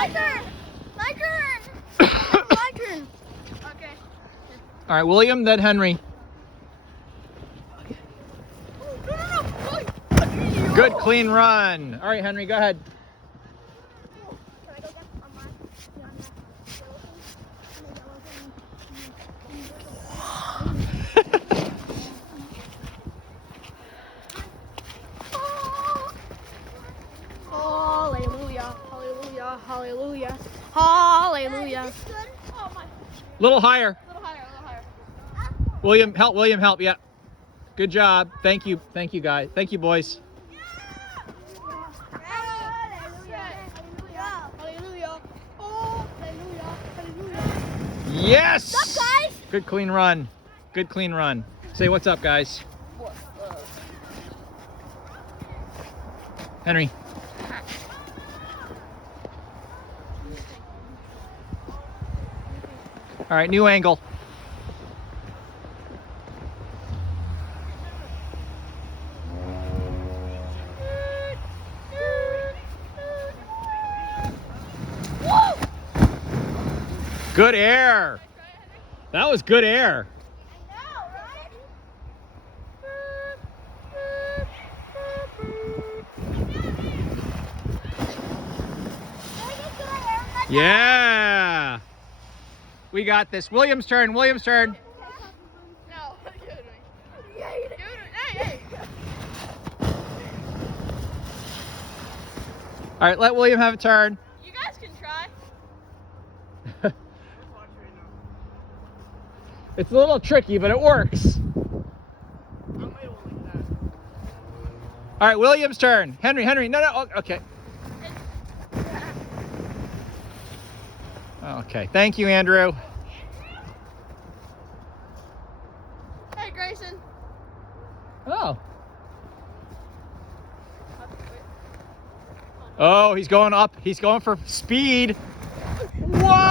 My turn. My turn. My turn. Okay. All right, William, then Henry. No. Good, clean run. All right, Henry, go ahead. Can I go get on my Hallelujah, hallelujah, hallelujah, hallelujah. Oh my. Little higher. A little higher, a little higher. William, help. William, help. Yeah. Good job. Thank you. Thank you, guys. Thank you, boys. Yes. What's up, guys? Good, clean run. Good, clean run. Say what's up, guys. Henry. All right, new angle. Good air. That was good air. Yeah. We got this. William's turn. William's turn. No, give it to me. Hey. All right, let William have a turn. You guys can try. It's a little tricky, but it works. All right, William's turn. Henry, no. Oh, okay. Okay, thank you, Andrew. Hey, Grayson. Oh. Oh, he's going up. He's going for speed. Whoa!